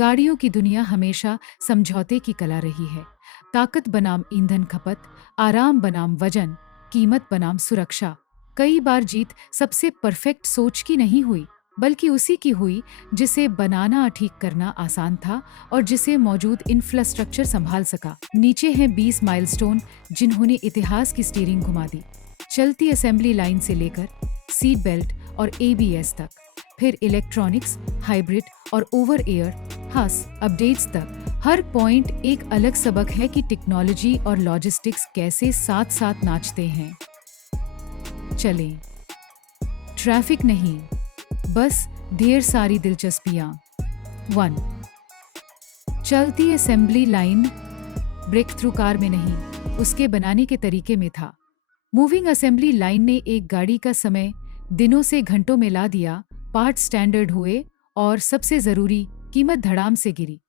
गाड़ियों की दुनिया हमेशा समझौते की कला रही है। ताकत बनाम ईंधन खपत, आराम बनाम वजन, कीमत बनाम सुरक्षा। कई बार जीत सबसे परफेक्ट सोच की नहीं हुई, बल्कि उसी की हुई जिसे बनाना ठीक करना आसान था और जिसे मौजूद इंफ्रास्ट्रक्चर संभाल सका। नीचे हैं 20 माइलस्टोन जिन्होंने इतिहास की स्टीयरिंग घुमा दी, चलती असेंबली लाइन से लेकर सीट बेल्ट और एबीएस तक, फिर इलेक्ट्रॉनिक्स, हाइब्रिड और ओवर एयर हास अपडेट्स तक। हर पॉइंट एक अलग सबक है कि टेक्नोलॉजी और लॉजिस्टिक्स कैसे साथ साथ नाचते हैं। चलें, ट्रैफिक नहीं, बस ढेर सारी दिलचस्पियां। 1. चलती assembly line. Breakthrough car में नहीं, उसके बनाने के तरीके में था। मूविंग असेंबली लाइन ने एक गाड़ी का समय दिनों से घंटों में ला दिया, पार्ट स्टैंडर्ड हुए और सबसे जरूरी, कीमत धड़ाम से गिरी।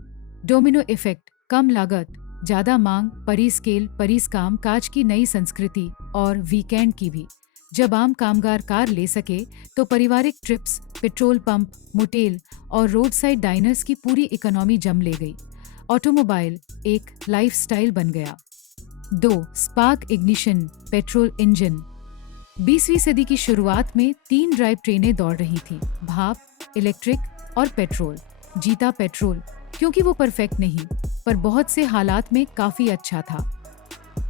डोमिनो इफेक्ट, कम लागत, ज्यादा मांग, परिस्केल, परिस्काम, काज की नई संस्कृति और वीकेंड की भी। जब आम कामगार कार ले सके तो पारिवारिक ट्रिप्स, पेट्रोल पंप, मोटेल और रोड साइड डाइनर्स की पूरी इकोनॉमी जम ले गई। ऑटोमोबाइल एक लाइफस्टाइल बन गया। 2. Spark ignition, petrol engine. 20वीं सदी की शुरुआत में 3 ड्राइव ट्रेनें दौड़ रही थीं, भाप, इलेक्ट्रिक और पेट्रोल। जीता पेट्रोल, क्योंकि वो परफेक्ट नहीं, पर बहुत से हालात में काफी अच्छा था।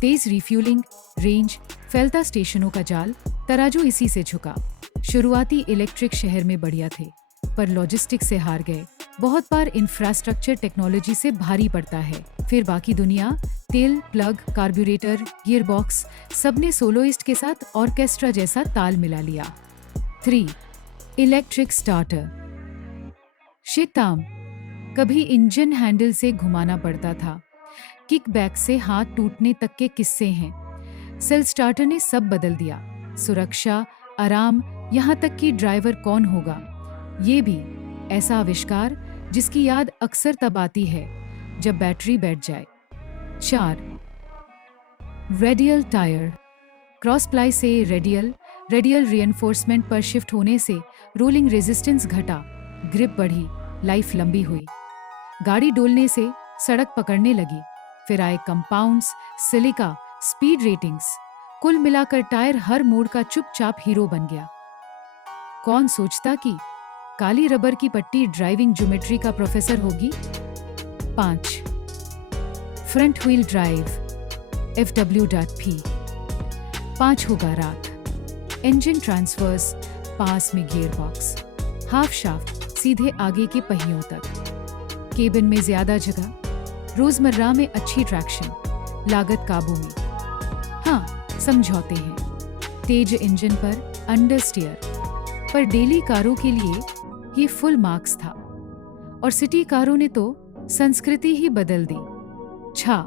तेज रिफ्यूलिंग, रेंज, फैलता स्टेशनों का जाल, तराजू इसी से झुका। शुरुआती इलेक्ट्रिक शहर में बढ़िया थे, पर लॉजिस्टिक्स से हार गए। बहुत बार इंफ्रास्ट्रक्चर टेक्नोलॉजी से भारी पड़ता है। फिर बाकी दुनिया, तेल, प्लग, कार्ब्यूरेटर, गियरबॉक्स, सबने सोलोइस्ट के साथ ऑर्केस्ट्रा जैसा ताल मिला लिया। 3. Electric starter. शिताम, कभी इंजन हैंडल से घुमाना पड़ता था, किकबैक से हाथ टूटने तक के किस्से हैं। सेल्फ स्टार्टर ने सब बदल दिया, सुरक्षा, आराम, यहाँ तक कि ड्राइवर कौन होगा, ये भी। ऐसा आविष्कार जिसकी याद अक्सर तब आती है जब बैटरी बैठ जाए। 4. Radial tyre. क्रॉस प्लाई से रेडियल रिइंफोर्समेंट पर शिफ्ट होने से रोलिंग रेजिस्टेंस घटा, ग्रिप बढ़ी, लाइफ लंबी हुई। गाड़ी डोलने से सड़क पकड़ने लगी। फिर आए कंपाउंड्स, सिलिका, स्पीड रेटिंग्स। कुल मिलाकर टायर हर मोड़ का चुपचाप हीरो बन गया। कौन सोचता कि काली रबर की पट्टी ड्राइविंग ज्योमेट्री का प्रोफेसर होगी। 5. Front wheel drive, FW.P। 5 होगा रात। इंजन ट्रांसफर्स, पास में गियर बॉक्स, हाफ शाफ्ट सीधे आगे के पहियों तक। केबिन में ज्यादा जगह, रोजमर्रा में अच्छी ट्रैक्शन, लागत काबू में। हाँ, समझौते हैं। तेज इंजन पर अंडर स्टीयर, पर डेली कारों के लिए ये फुल मार्क्स था। और सिटी कारों ने तो संस्कृति ही बदल दी। 6.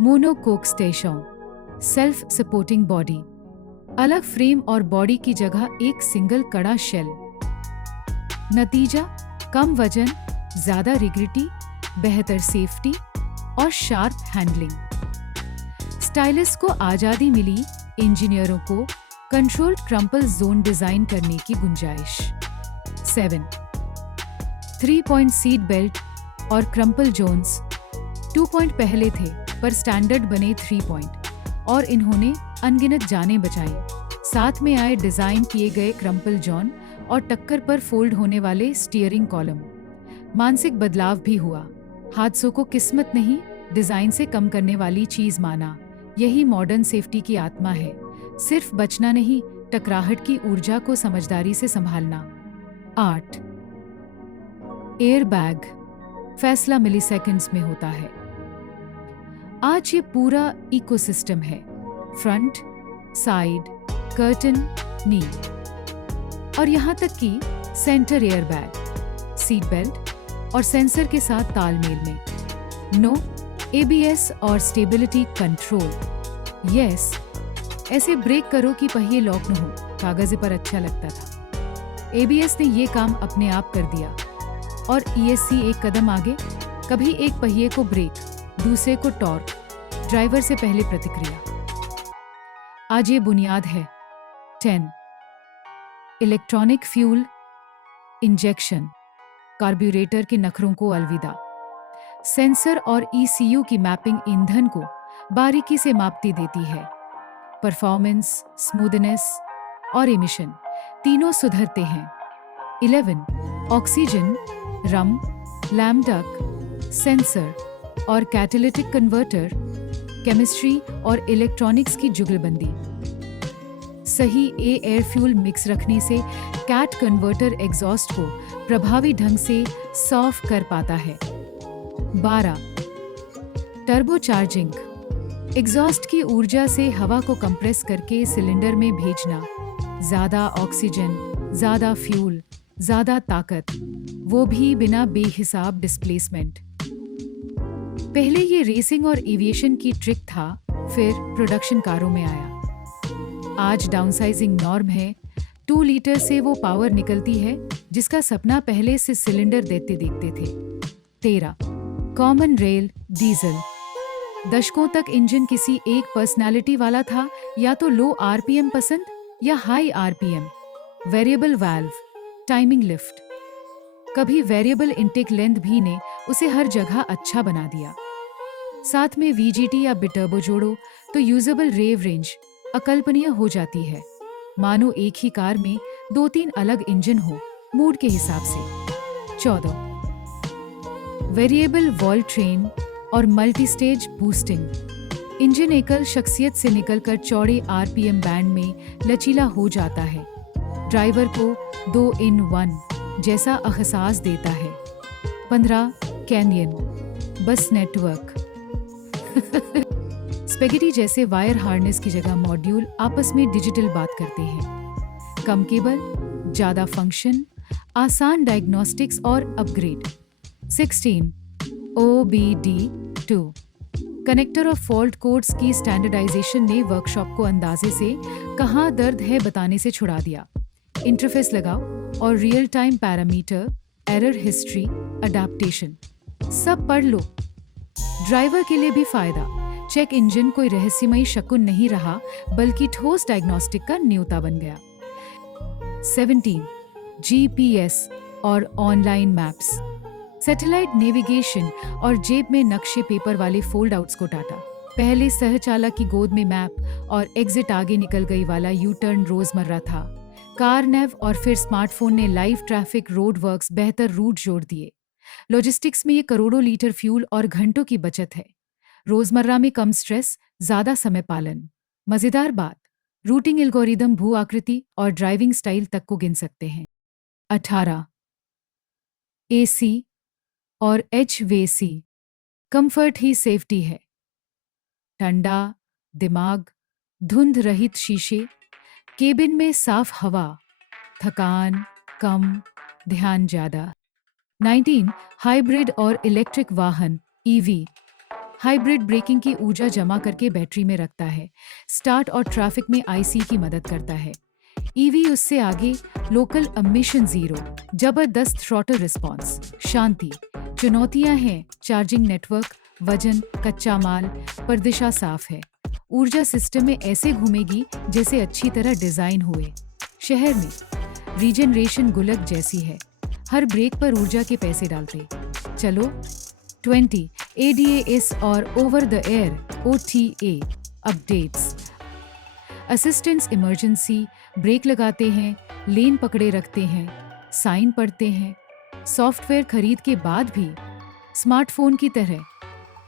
Monocoque station, self supporting body. अलग फ्रेम और बॉडी की जगह एक सिंगल कड़ा शेल। नतीजा, कम वजन, ज्यादा रिग्रिटी, बेहतर सेफ्टी और शार्प हैंडलिंग। स्टाइलिस्ट को आजादी मिली, इंजीनियरों को कंट्रोल्ड क्रम्पल जोन डिजाइन करने की गुंजाइश। 7. 3 पॉइंट सीट बेल्ट और क्रम्पल जोन्स। 2 पॉइंट पहले थे, पर स्टैंडर्ड बने 3 पॉइंट और इन्होंने अनगिनत जानें बचाई। साथ में आए डिजाइन किए गए क्रम्पल जोन और टक्कर पर फोल्ड होने वाले स्टीयरिंग कॉलम। मानसिक बदलाव भी हुआ। हादसों को किस्मत नहीं, डिजाइन से कम करने वाली चीज माना। यही मॉडर्न सेफ्टी की आत्मा है, सिर्फ बचना नहीं, टकराहट की ऊर्जा को समझदारी से संभालना। 8. Air bag. फैसला मिलीसेकंड्स में होता है। आज ये पूरा इकोसिस्टम है, फ्रंट, साइड, कर्टन, नी और यहाँ तक कि centre air bag, seat belt और सेंसर के साथ तालमेल में। नो एबीएस और स्टेबिलिटी कंट्रोल। यस, ऐसे ब्रेक करो कि पहिए लॉक न हो, कागज पर अच्छा लगता था। एबीएस ने ये काम अपने आप कर दिया। और ईएससी एक कदम आगे, कभी एक पहिए को ब्रेक, दूसरे को टॉर्क, ड्राइवर से पहले प्रतिक्रिया। आज ये बुनियाद है। 10. Electronic fuel injection. कार्ब्यूरेटर के नखरों को अलविदा। सेंसर और ईसीयू की मैपिंग ईंधन को बारीकी से मापती देती है। परफॉर्मेंस, स्मूथनेस और इमिशन तीनों सुधरते हैं। 11 ऑक्सीजन, रम, लैम डक, सेंसर और कैटालिटिक कन्वर्टर, केमिस्ट्री और इलेक्ट्रॉनिक्स की जुगलबंदी। सही एयर फ्यूल मिक्स रखने से कैट कन्वर्टर एग्जॉस्ट को प्रभावी ढंग से सॉफ कर पाता है। 12 टर्बो चार्जिंग, एग्जॉस्ट की ऊर्जा से हवा को कंप्रेस करके सिलेंडर में भेजना। ज्यादा ऑक्सीजन, ज्यादा फ्यूल, ज्यादा ताकत, वो भी बिना बेहिसाब डिस्प्लेसमेंट। पहले ये रेसिंग और एविएशन की ट्रिक था, फिर प्रोडक्शन कारों में आया। आज डाउनसाइजिंग नॉर्म है। 2 लीटर से वो पावर निकलती है जिसका सपना पहले से सिलेंडर देते देखते थे। 13 कॉमन रेल डीजल, दशकों तक इंजन किसी एक पर्सनालिटी वाला था, या तो लो आरपीएम पसंद या high RPM. Variable valve, timing lift, कभी वेरिएबल इनटेक लेंथ भी ने उसे हर जगह अच्छा बना दिया। साथ में वीजीटी या बिटर्बो जोड़ो तो यूजेबल रेव रेंज अकल्पनीय हो जाती है। मानो एक ही कार में 2-3 अलग इंजन हो, मूड के हिसाब से। 14 वेरिएबल वॉल्व ट्रेन और मल्टी स्टेज बूस्टिंग, इंजन एकल शख्सियत से निकलकर चौड़े आरपीएम बैंड में लचीला हो जाता है। ड्राइवर को 2-in-1 जैसा एहसास देता है। 15 कैनियन बस नेटवर्क, स्पेगेटी जैसे वायर हार्नेस की जगह मॉड्यूल आपस में डिजिटल बात करते हैं। कम केबल, ज्यादा फंक्शन, आसान डायग्नोस्टिक्स और अपग्रेड। 16 OBD2 कनेक्टर और फॉल्ट कोड्स की स्टैंडर्डाइजेशन ने वर्कशॉप को अंदाजे से कहाँ दर्द है बताने से छुड़ा दिया। इंटरफेस लगाओ और real time parameter, error history, adaptation सब पढ़ लो। ड्राइवर के लिए भी फायदा, चेक इंजन कोई रहस्यमयी शकुन नहीं रहा, बल्कि ठोस डायग्नोस्टिक का न्योता बन गया। 17 जीपीएस और ऑनलाइन मैप्स, सैटेलाइट नेविगेशन और जेब में नक्शे पेपर वाले फोल्ड आउट्स को टाटा। पहले सहचालक की गोद में मैप और एग्जिट आगे निकल गई वाला यू टर्न रोजमर्रा था। कार नेव और फिर स्मार्टफोन ने लाइव ट्रैफिक, रोड वर्क्स, बेहतर रूट जोड़ दिए। लॉजिस्टिक्स में ये करोड़ों लीटर फ्यूल और घंटों की बचत है। रोजमर्रा में कम स्ट्रेस, ज्यादा समय पालन। मजेदार बात, रूटिंग एल्गोरिदम भू आकृति और ड्राइविंग स्टाइल तक को गिन सकते हैं। 18 एसी और HVAC, कंफर्ट ही सेफ्टी है। ठंडा दिमाग, धुंध रहित शीशे, केबिन में साफ हवा, थकान कम, ध्यान ज्यादा। 19 हाइब्रिड और इलेक्ट्रिक वाहन EV, हाइब्रिड ब्रेकिंग की ऊर्जा जमा करके बैटरी में रखता है, स्टार्ट और ट्रैफिक में IC की मदद करता है। EV उससे आगे, लोकल एमिशन जीरो, जबरदस्त थ्रॉटल रिस्पॉन्स, शांति। चुनौतियां हैं चार्जिंग नेटवर्क, वजन, कच्चा माल, पर दिशा साफ है। ऊर्जा सिस्टम में ऐसे घूमेगी जैसे अच्छी तरह डिजाइन हुए। शहर में रीजनरेशन गुल्लक जैसी है, हर ब्रेक पर ऊर्जा के पैसे डालते। चलो 20 ADAS और over the air OTA updates, assistance emergency, brake लगाते हैं, लेन पकड़े रखते हैं, साइन पढ़ते हैं। सॉफ्टवेयर खरीद के बाद भी स्मार्टफोन की तरह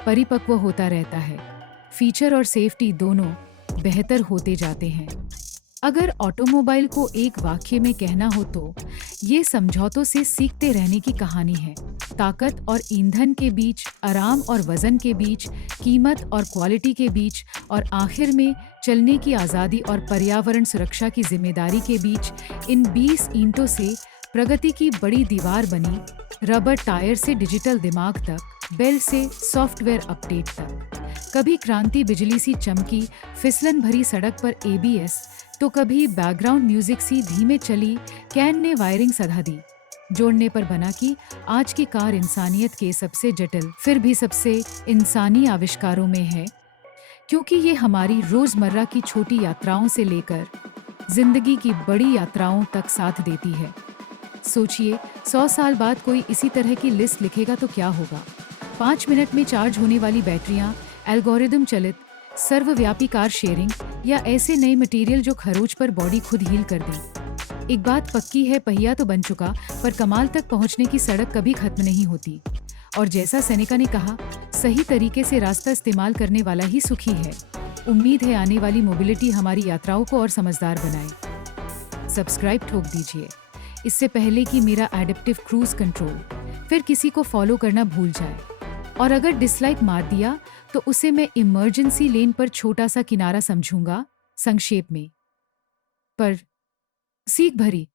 परिपक्व होता रहता है। फीचर और सेफ्टी दोनों बेहतर होते जाते हैं। अगर ऑटोमोबाइल को एक वाक्य में कहना हो तो ये समझौतों से सीखते रहने की कहानी है। ताकत और ईंधन के बीच, आराम और वजन के बीच, कीमत और क्वालिटी के बीच, और आखिर में चलने की आज़ादी और पर्यावरण सुरक्षा की जिम्मेदारी के बीच, इन 20 ईंटों से प्रगति की बड़ी दीवार बनी। रबर टायर से डिजिटल दिमाग तक, बेल से सॉफ्टवेयर अपडेट तक। कभी क्रांति बिजली सी चमकी फिसलन भरी सड़क पर ABS, तो कभी बैकग्राउंड म्यूजिक सी धीमे चली कैन ने वायरिंग सधा दी। जोड़ने पर बना कि आज की कार इंसानियत के सबसे जटिल फिर भी सबसे इंसानी आविष्कारों में है, क्योंकि ये हमारी रोजमर्रा की छोटी यात्राओं से लेकर जिंदगी की बड़ी यात्राओं तक साथ देती है। सोचिए, 100 साल बाद कोई इसी तरह की लिस्ट लिखेगा तो क्या होगा? 5 मिनट में चार्ज होने वाली बैटरियां, एल्गोरिदम चलित सर्वव्यापी कार शेयरिंग या ऐसे नए मटेरियल जो खरोच पर बॉडी खुद हील कर दें। एक बात पक्की है, पहिया तो बन चुका, पर कमाल तक पहुंचने की सड़क कभी खत्म नहीं होती। और जैसा सेनेका ने कहा, सही तरीके से रास्ता इस्तेमाल करने वाला ही सुखी है। उम्मीद है आने वाली मोबिलिटी हमारी यात्राओं को और समझदार बनाए। सब्सक्राइब ठोक दीजिए, इससे पहले कि मेरा एडेप्टिव क्रूज कंट्रोल फिर किसी को फॉलो करना भूल जाए। और अगर डिसलाइक मार दिया तो उसे मैं इमरजेंसी लेन पर छोटा सा किनारा समझूंगा। संक्षेप में पर सीख भरी